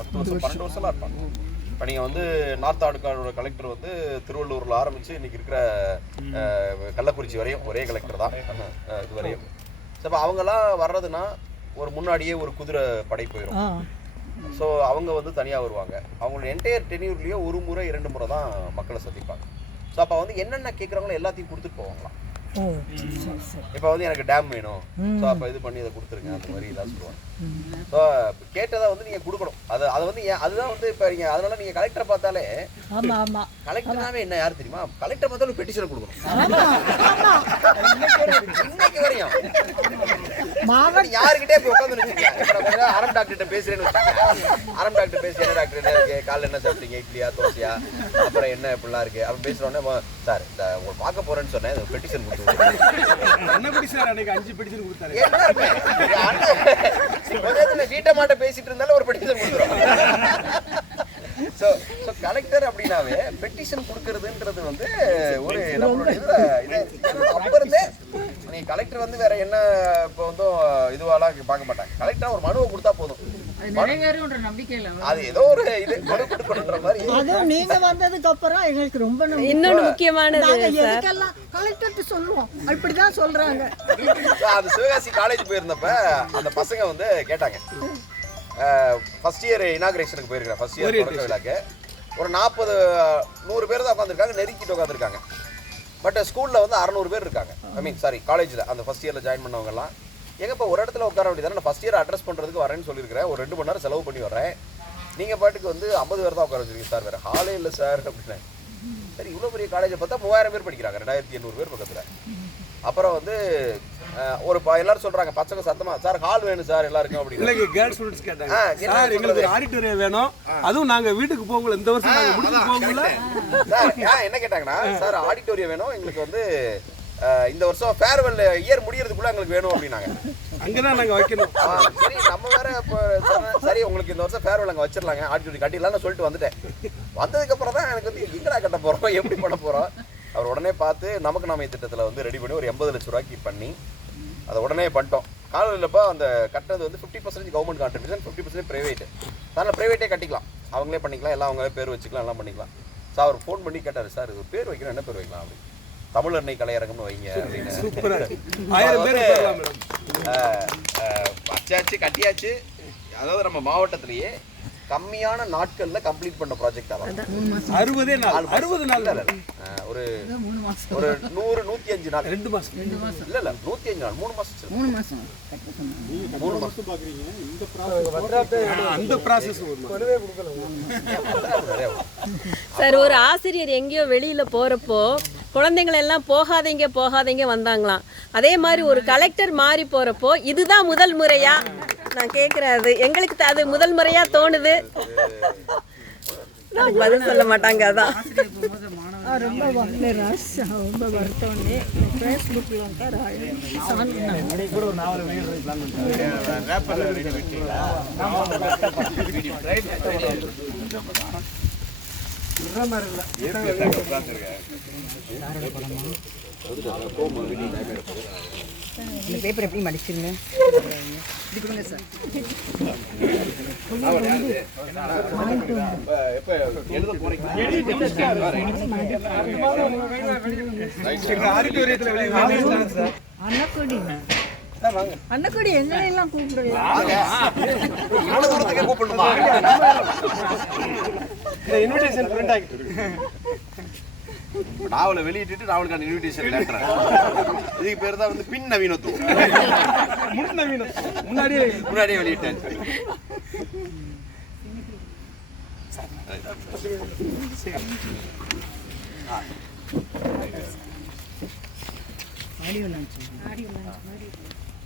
பத்து வருஷம் பன்னெண்டு வருஷம்லாம் இருப்பாங்க. இப்போ நீங்கள் வந்து நார்த் ஆடுகாடோட கலெக்டர் வந்து திருவள்ளூரில் ஆரம்பித்து இன்னைக்கு இருக்கிற கள்ளக்குறிச்சி வரையும் ஒரே கலெக்டர் தான். இது வரையும். ஸோ இப்போ அவங்கெல்லாம் வர்றதுன்னா ஒரு முன்னாடியே ஒரு குதிரை படை போயிடும் ஸோ அவங்க வந்து தனியாக வருவாங்க. அவங்களோட என்டையர் டென்யூர்லேயே ஒரு முறை இரண்டு முறை தான் மக்களை சந்திப்பாங்க. ஸோ அப்போ வந்து என்னென்ன கேட்குறாங்களோ எல்லாத்தையும் கொடுத்துட்டு போவாங்களாம். இப்போ வந்து எனக்கு டேம் வேணும். ஸோ அப்போ இது பண்ணி இதை கொடுத்துருங்க. அந்த மாதிரி இதாக சொல்லுவாங்க. ஸோ கேட்டதை வந்து நீங்கள் கொடுக்கணும். அது அது வந்து அதுதான் வந்து இப்போ நீங்கள் அதனால நீங்கள் கலெக்டரை பார்த்தாலே ஆமா ஆமா. கலெக்டர்னாவே என்ன யார் தெரியுமா? கலெக்டர் பார்த்தாலும் பெட்டிஷன் கொடுக்கணும். இன்னைக்கு வரையும். மாவட்ட யாருக்கிட்டே போய் உட்காந்து அரம் டாக்டர்கிட்ட பேசுறேன்னு. அரம் டாக்டர் பேசி என்ன டாக்டர் என்ன இருக்கு? காலைல என்ன சாப்பிட்டீங்க? இட்லியா தோசையா? அப்புறம் என்ன இப்படிலாம் இருக்கு. அப்படி பேசுறோன்னே சார் இந்த பார்க்க போறேன்னு சொன்னேன். பெட்டிஷன் கொடுத்து விடுங்க." என்ன அன்னைக்கு அஞ்சு படிச்சு கொடுத்தாரு? வீட்டை மாட்ட பேசிட்டு இருந்தாலும் ஒரு பெட்டிஷன் கொடுத்துரும். ஸோ ஸோ கலெக்டர் அப்படின்னாவே பெட்டிஷன் கொடுக்கறதுன்றது வந்து ஒரு நம்மளுடைய இதுல இது அப்ப இருந்தே நீ கலெக்டர் வந்து வேற என்ன இப்போ வந்து இதுவாலாம் பார்க்க மாட்டாங்க. கலெக்டர் ஒரு மனுவை கொடுத்தா அது அது ஏதோ ஒரு இது கொடுக்கணுன்ற மாதிரி. அதுவும் நீங்க வந்ததுக்கு அப்புறம் எங்களுக்கு ரொம்ப நம்பிக்கை. இன்னொன்று முக்கியமானது நாங்க எதுக்கெல்லாம் கலெக்டர்ட்டு சொல்லுவோம். அப்படிதான் சொல்றாங்க. அந்த சிவகாசி காலேஜ் போயிருந்தப்ப அந்த பசங்க வந்து கேட்டாங்க. ஃபர்ஸ்ட் இயர் இனாகிரேஷனுக்கு போயிருக்கிறேன். ஃபர்ஸ்ட் இயர் தொடக்க விழாக்கு. ஒரு நாற்பது நூறு பேர் தான் உட்காந்துருக்காங்க நெருக்கிட்டு உட்காந்துருக்காங்க பட் ஸ்கூலில் வந்து அறநூறு பேர் இருக்காங்க. ஐ மீன் சாரி காலேஜில் அந்த ஃபர்ஸ்ட் இயரில் ஜாயின் பண்ணவங்க எல்லாம் எங்க இப்போ ஒரு இடத்துல உட்கார வேண்டியதானே? நான் ஃபர்ஸ்ட் இயர் அட்ரஸ் பண்ணுறதுக்கு வரேன்னு சொல்லியிருக்கிறேன். ஒரு ரெண்டு மணி நேரம் செலவு பண்ணி வரேன் நீங்கள் பாட்டுக்கு வந்து ஐம்பது பேர் தான் உட்கார வச்சிருக்கீங்க சார். வேறு ஹாலே இல்லை சார் அப்படின்னேன் சரி இவ்வளோ பெரிய காலேஜை பார்த்தா மூவாயிரம் பேர் படிக்கிறாங்க. ரெண்டாயிரத்தி எண்ணூறு பேர் பக்கத்தில். அப்புறம் வந்து ஒரு ப- எல்லாரும் சொல்றாங்க பசங்க சத்தமா சார் ஹால் வேணும் சார் எல்லாருக்கும் அப்படின்னு. கேர்ள்ஸ் ஸ்டூடெண்ட்ஸ் கேட்டாங்க. சார் எங்களுக்கு? ஆடிட்டோரியம் வேணும். அதுவும் நாங்க வீட்டுக்கு போகல இந்த வருஷம் நாங்க முடிச்சு போகல என்ன கேட்டாங்கன்னா சார் ஆடிட்டோரியம் வேணும். எங்களுக்கு வந்து இந்த வருஷம் ஃபேர்வெல் இயர் முடியறதுக்குள்ள எங்களுக்கு வேணும் அப்படின்னாங்க. அங்கதான் நாங்க வைக்கணும். சரி நம்ம வேற இப்போ சரி உங்களுக்கு இந்த வருஷம் ஃபேர்வெல் அங்கே வச்சிடலாங்க. ஆடிட்டோரியம் கட்டிடலாம்னு சொல்லிட்டு வந்துட்டேன். வந்ததுக்கு அப்புறம் தான் எனக்கு வந்து எங்கடா கட்ட போறோம்? எப்படி பண்ண போறோம்? அவர் உடனே பார்த்து நமக்கு நாம திட்டத்தில் வந்து ரெடி பண்ணி ஒரு எண்பது லட்ச ரூபாய்க்கு பண்ணி அதை உடனே பண்ணிட்டோம். காலையிலப்போ அந்த கட்டுறது வந்து fifty percentage government contribution fifty percentage private அதனால் ப்ரைவேட்டே கட்டிக்கலாம். அவங்களே பண்ணிக்கலாம். எல்லாம் அவங்களே பேர் வச்சுக்கலாம் எல்லாம் பண்ணிக்கலாம். சார் அவர் ஃபோன் பண்ணி கேட்டார் சார் இது பேர் வைக்கணும் என்ன பேர் வைக்கலாம்? அப்படின்னு. தமிழ் அன்னை கலையரங்கம்னு வைங்க அப்படின்னு. வச்சாச்சு கட்டியாச்சு. அதாவது நம்ம மாவட்டத்திலேயே கம்மியான நாட்கள்ல கம்ப்ளீட் பண்ண ப்ராஜெக்ட் அறுபதே நாள். அறுபது நாள். ஒரு ஒரு நூறு நூத்தி அஞ்சு நாள். ரெண்டு மாசம். இல்ல இல்ல நூத்தி அஞ்சு நாள். மூணு மாசம். மூணு மாசம். மூணு மாசம். அந்த ப்ராசஸ் ஒரு மாசம். நிறைய வரும். சார் ஒரு ஆசிரியர் எங்கேயோ வெளியில போறப்போ குழந்தைங்களை எல்லாம் போகாதீங்க போகாதீங்க வந்தாங்களாம். அதே மாதிரி ஒரு கலெக்டர் மாறி போறப்போ இதுதான் முதல் முறையா? நான் கேட்குறேன் அது. எங்களுக்கு த- அது முதல் முறையா தோணுது. பதில் சொல்ல மாட்டாங்க அதான். ரொம்ப ரஷ் ரொம்ப ஃபேஸ்புக்கில் வந்து இந்த பேப்பர் எப்படி மடிச்சிருங்க இது கொடுங்க சார் அன்னக்குடி எங்களையெல்லாம் கூப்பிடல இவ்வளவு தூரத்துக்கே கூப்பிடணுமா? இந்த இன்விடேஷன் பிரிண்ட் ஆகிட்டு இருக்கு. நாவலை வெளியிட்டு நாவலுக்கான இன்விடேஷன் லெட்டர் இதுக்கு பேர் தான் வந்து பின் நவீனத்துவம். முன் முன்னாடியே முன்னாடியே வெளியிட்டேன். ஆடியோ லான்ச் புக் லான்ச்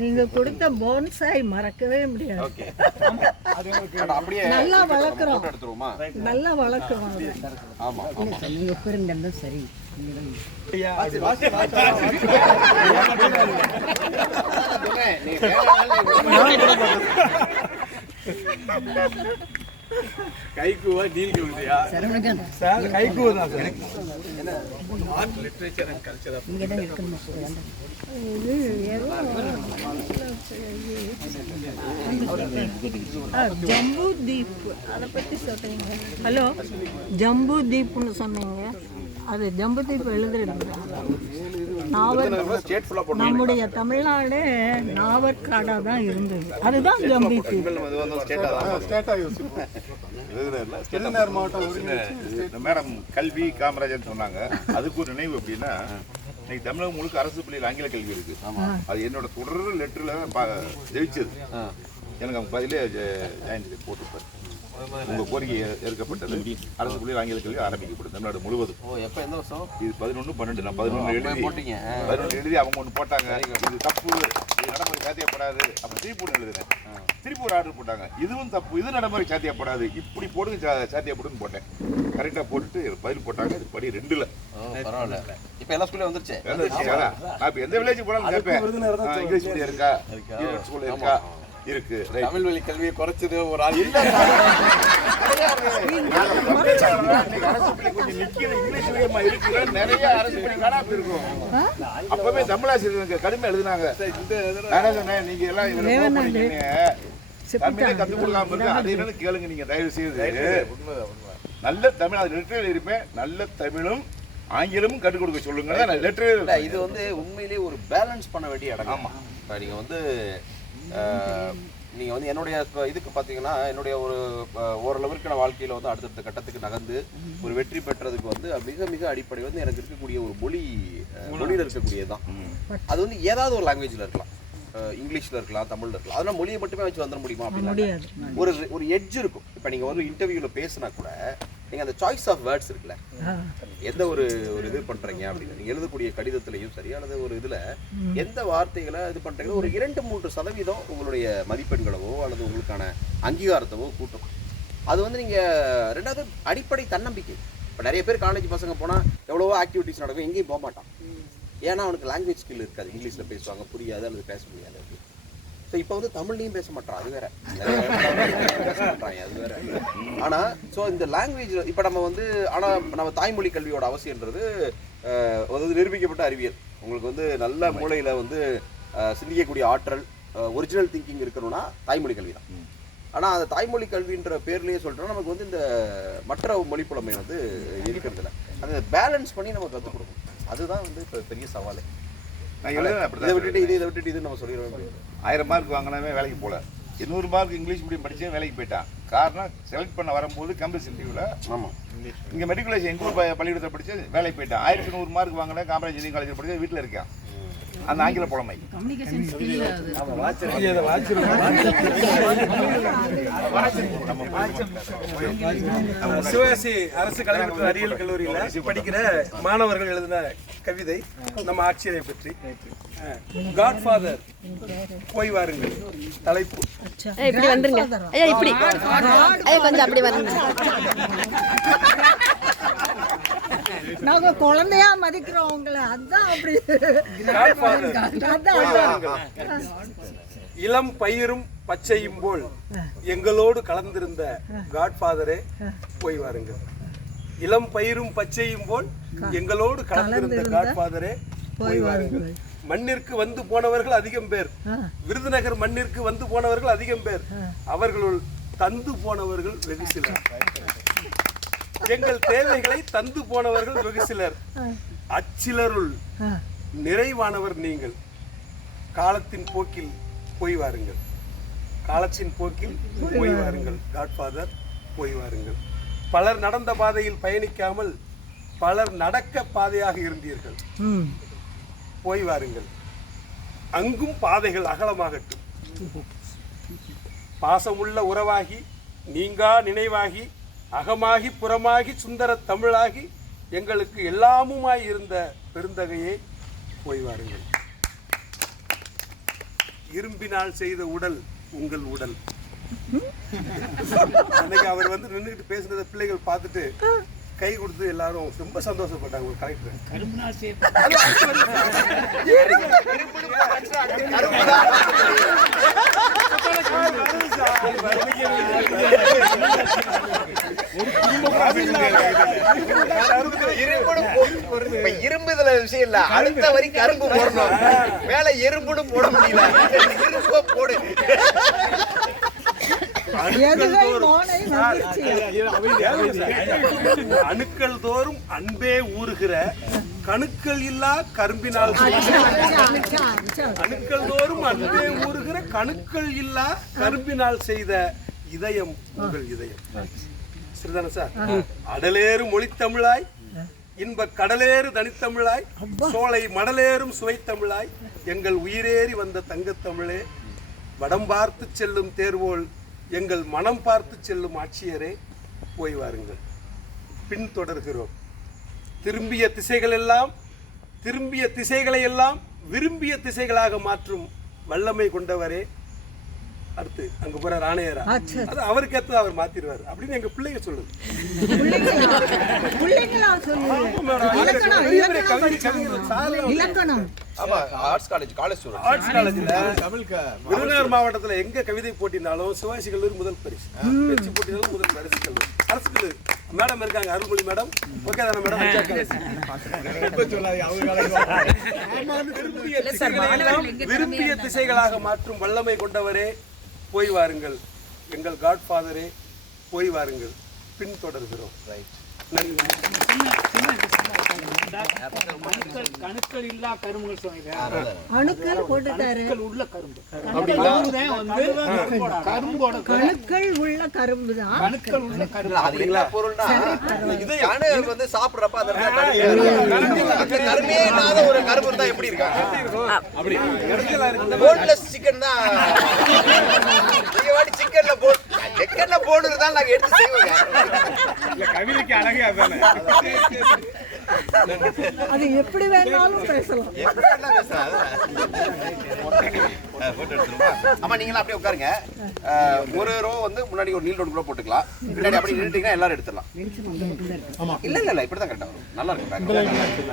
நீங்க கொடுத்த போன்சாய் மறக்கவே முடியாது. ஓகே. அப்படியே நல்லா வளர்க்குறோம். நல்லா வளர்க்குறோம். ஆமா நீங்க கைக்குவா டீல் சரவணன் சார் கைக்குவா தான் சார்? இங்கே தான் இருக்கணுமா இது ஏதோ ஆ, ஜம்பு தீப் அதை பற்றி சொல்கிறீங்க ஹலோ? ஜம்பு தீப்னு சொன்னீங்க. அது ஜம்பு தீப் எழுதுறீங்க போட்டு நம்முடைய தமிழ்நாடு நாவற்காடாக தான் இருந்தது அதுதான் ஜம்பு தீப் அது வந்து ஸ்டேட்டா தான் திருநெல்வேலி மாவட்டம் மேடம் கல்வி காமராஜர் சொன்னாங்க. அதுக்கு ஒரு நினைவு அப்படின்னா இன்னைக்கு தமிழகம் முழுக்க அரசு பள்ளியில் ஆங்கில கல்வி இருக்கு. அது என்னோட தொடர் லெட்டர்ல ஜெயிச்சது. எனக்கு அவங்க பதிலே ஜாயின் போட்டுப்பார் உங்க கோரிக்கை ஏற்கப்பட்டது. அரசு பள்ளியில் ஆங்கில கல்வி ஆரம்பிக்கப்படும் தமிழ்நாடு முழுவதும். ஓ எப்போ எந்த வருஷம்? இது பதினொன்று பன்னெண்டு. நான் பதினொன்று எழுதி. போட்டீங்க. பதினொன்று எழுதி அவங்க ஒன்று போட்டாங்க. இது தப்பு. இது நடைமுறை சாத்தியப்படாது. அப்புறம் திருப்பி ஒன்று எழுதுனேன் திருப்பி ஒரு ஆர்டர் போட்டாங்க. இதுவும் தப்பு. இது நடைமுறை சாத்தியப்படாது. இப்படி போடுங்க சாத்தியப்படுன்னு போட்டேன். கரெக்டாக போட்டுட்டு பதில் போட்டாங்க. இது படி ரெண்டுல. பரவாயில்ல. இப்போ எல்லா ஸ்கூல்லையும் வந்துருச்சு. நான் இப்போ எந்த வில்லேஜ் போனாலும் கேட்பேன். இங்கிலீஷ் மீடியம் இருக்கா? ஸ்கூல் இருக்கா? இருக்கு. ரைட் தமிழ் வழி கல்வியை குறைச்சது ஒரு ஆள். இல்ல அப்பவே தமிழாசிரியர் கடுமை எழுதுனாங்க. நீங்க எல்லாம் தமிழே கத்துக் கொடுக்காம இருக்கு. அது என்னன்னு கேளுங்க நீங்க தயவு செய்து நல்ல தமிழ் அது லெட்டரில் இருப்பேன். நல்ல தமிழும் ஆங்கிலமும் கற்றுக் கொடுக்க சொல்லுங்க. நான் இல்ல லெட்டர் இது வந்து உண்மையிலேயே ஒரு பேலன்ஸ் பண்ண வேண்டிய இடம் ஆமா. இப்போ நீங்க வந்து நீங்க வந்து என்னுடைய இதுக்கு பாத்தீங்கன்னா என்னுடைய ஒரு அஹ், ஓரளவிற்கான வாழ்க்கையில வந்து அடுத்தடுத்த கட்டத்துக்கு நகர்ந்து ஒரு வெற்றி பெற்றதுக்கு வந்து மிக மிக அடிப்படை வந்து எனக்கு இருக்கக்கூடிய ஒரு மொழி மொழியில இருக்கக்கூடியதுதான். அது வந்து ஏதாவது ஒரு லாங்குவேஜ்ல இருக்கலாம். இங்கிலீஷ்ல இருக்கலாம் தமிழ்ல இருக்கலாம். அதெல்லாம் மொழியை மட்டுமே வச்சு வந்துட முடியுமா அப்படின்னா ஒரு ஒரு எட்ஜ் இருக்கும். இப்போ நீங்க வந்து இன்டர்வியூல பேசினா கூட நீங்க அந்த சாய்ஸ் ஆஃப் வேர்ட்ஸ் இருக்குல்ல. எந்த ஒரு ஒரு இது பண்றீங்க அப்படின்னு நீங்க எழுதக்கூடிய கடிதத்திலையும் சரி அல்லது ஒரு இதுல எந்த வார்த்தைகளை இது பண்றீங்க ஒரு இரண்டு மூன்று சதவீதம் உங்களுடைய மதிப்பெண்களவோ அல்லது உங்களுக்கான அங்கீகாரத்தவோ கூட்டும். அது வந்து நீங்க ரெண்டாவது அடிப்படை தன்னம்பிக்கை. இப்போ நிறைய பேர் காலேஜ் பசங்க போனா எவ்வளவோ ஆக்டிவிட்டிஸ் நடக்கும் எங்கேயும் போக மாட்டான் ஏன்னா அவனுக்கு லாங்குவேஜ் ஸ்கில் இருக்காது. இங்கிலீஷ்ல பேசுவாங்க புரியாது அல்லது பேச முடியாது. ஸோ இப்போ வந்து தமிழ்லையும் பேச மாட்டான் அது வேற. பேச மாட்டாங்க அது வேற ஆனா ஸோ இந்த லாங்குவேஜ் இப்போ நம்ம வந்து ஆனா நம்ம தாய்மொழி கல்வியோட அவசியன்றது அஹ், அதாவது நிரூபிக்கப்பட்ட அறிவியல். உங்களுக்கு வந்து நல்ல மூளையில வந்து சிந்திக்கக்கூடிய ஆற்றல் ஒரிஜினல் திங்கிங் இருக்கணும்னா தாய்மொழி கல்வி தான். ஆனா அந்த தாய்மொழி கல்வின்ற பேர்லயே சொல்றோம் நமக்கு வந்து இந்த மற்ற மொழி புலமை வந்து இருக்கிறது இல்ல அதை பேலன்ஸ் பண்ணி நம்ம கற்றுக் கொடுக்கணும். அதுதான் வந்து இப்போ பெரிய சவாலே. இதை விட்டுட்டு இது இதை விட்டுட்டு இது நம்ம சொல்லிடுவோம் ஆயிரம் மார்க் வாங்கினவே வேலைக்கு போல. எண்ணூறு மார்க் இங்கிலீஷ் மீடியம் படிச்சே வேலைக்கு போயிட்டான். காரணம் செலக்ட் பண்ண வரும்போது கம்பஸ் இன்டர்வியூல ஆமா. இங்க மெட்ரிகுலேஷன் எங்க ஊர் ப- பள்ளிக்கூடத்தில் படிச்சு வேலைக்கு போயிட்டான். ஆயிரத்தி நூறு மார்க் வாங்கினேன் காமராஜ் இன்ஜினியரிங் காலேஜ் படிச்சு வீட்டில் இருக்கேன். அந்த ஆங்கில புலமை. சிவகாசி அரசு கலை மற்றும் அறிவியல் கல்லூரியில் படிக்கிற மாணவர்கள் எழுதின கவிதை நம்ம ஆட்சியரை பற்றி. காட் ஃபாதர் போய் வாருங்கள். தலைப்பு. இப்படி வந்துருங்க. ஐயா இப்படி. ஐயா கொஞ்சம் அப்படி வந்துருங்க. நாங்க குழந்தையா மதிக்கிறோம் உங்களை. அதான் அப்படி. இளம் பயிரும் பச்சையும் போல் எங்களோடு கலந்திருந்த காட்ஃபாதரே போய் வாருங்கள் இளம் பயிரும் பச்சையும் போல் எங்களோடு கலந்திருந்த காட்ஃபாதரே போய் வாருங்கள் மண்ணிற்கு வந்து போனவர்கள் அதிகம் பேர். விருதுநகர் மண்ணிற்கு வந்து போனவர்கள் அதிகம் பேர். அவர்களுள் தந்து போனவர்கள் வெகு சிலர். எங்கள் தேவைகளை தந்து போனவர்கள் வெகு சிலர். அச்சிலருள் நிறைவானவர் நீங்கள். காலத்தின் போக்கில் போய் வாருங்கள். காலத்தின் போக்கில் போய் வாருங்கள். காட்ஃபாதர் போய் வாருங்கள். பலர் நடந்த பாதையில் பயணிக்காமல் பலர் நடக்க பாதையாக இருந்தீர்கள். போய் வாருங்கள். அங்கும் பாதைகள் அகலமாகட்டும். பாசமுள்ள உறவாகி நீங்கா நினைவாகி அகமாகி புறமாகி சுந்தர தமிழாகி எங்களுக்கு எல்லாமுமாய் இருந்த பெருந்தகையே போய் வாருங்கள். இரும்பினால் செய்த உடல் உங்கள் உடல். அன்னைக்கு அவர் வந்து நின்றுட்டு பேசுனத பிள்ளைகள் பார்த்துட்டு கை கொடுத்து எல்லாரும் ரொம்ப சந்தோஷப்பட்டாங்க ஒரு கலெக்டர் இரும்பு இதுல விஷயம் இல்ல. அடுத்த வரி கரும்பு போடணும். மேல எறும்புடும் போட முடியல. இரும்ப போடு. அணுக்கள் தோறும். அன்பே ஊறுகிற கணுக்கள் இல்லா கரும்பினால். அணுக்கள் தோறும் அன்பே ஊறுகிற கணுக்கள் இல்லா கரும்பினால் செய்த இதயம் உங்கள் இதயம். சரிதானே சார்? அடலேறு மொழித்தமிழாய் இன்ப கடலேறு தனித்தமிழாய் சோலை மடலேறும் சுவைத்தமிழாய் எங்கள் உயிரேறி வந்த தங்கத்தமிழே வடம் பார்த்து செல்லும் தேர்வோல் எங்கள் மனம் பார்த்து செல்லும் ஆட்சியரே போய் வாருங்கள். பின்தொடர்கிறோம் திரும்பிய திசைகள் எல்லாம் திரும்பிய திசைகளை எல்லாம் விரும்பிய திசைகளாக மாற்றும் வல்லமை கொண்டவரே அடுத்து அங்க போற ராணையரா. அது அவருக்கு ஏத்த அவர் மாத்திடுவாரு அப்படின்னு எங்க பிள்ளைங்க சொல்லுது. பிள்ளைங்களா? பிள்ளைங்களா சொல்லுங்க இலக்கணம் இலக்கணம். படிச்சாங்க இலக்கணம். ஆமா arts college college student arts காலேஜ்ல விருதுநகர் மாவட்டத்துல எங்க கவிதை போட்டினாலும் சிவாஜி கல்லூரி முதல் பரிசு. பேச்சு போட்டினாலும் முதல் பரிசு கல்லூரி. அரசு கல்லூரி. மேடம் இருக்காங்க அருள்மொழி மேடம் ஓகே தானே மேடம் விரும்பிய திசைகளாக மாற்றும் வல்லமை கொண்டவரே போய் வாருங்கள். எங்கள் காட்ஃபாதரே போய் வாருங்கள். பின்தொடர்கிறோம். நன்றி. கணுக்கள் இல்லா கரும்புகள் சொன்னீங்க. அணுக்கள் போட்டுட்டாரு. உள்ள கரும்பு. கரும்போட கணுக்கள் உள்ள கரும்பு தான். கணுக்கள் உள்ள கரும்பு. அது என்ன பொருள்னா. இது யானை வந்து சாப்பிடுறப்ப அந்த கரும்பு. இல்லாத ஒரு கரும்பு இருந்தா எப்படி இருக்காங்க? போன்லெஸ் சிக்கன் தான். வாட்டி சிக்கன்ல போன் சிக்கன்ல இருந்தா நாங்க எடுத்து செய்வோங்க. கவிதைக்கு அழகே அதானே அது எப்படி வேணாலும் பேசலாம்? ஆமா அப்படியே உட்காருங்க. ஒரு ரோ வந்து முன்னாடி ஒரு நீல் ரோடு கூட போட்டுக்கலாம். பின்னாடி அப்படி நின்றுட்டீங்கன்னா எல்லாரும் எடுத்துடலாம். இல்ல இல்ல இல்ல இப்படிதான் கரெக்டா வரும். நல்லா இருக்கும்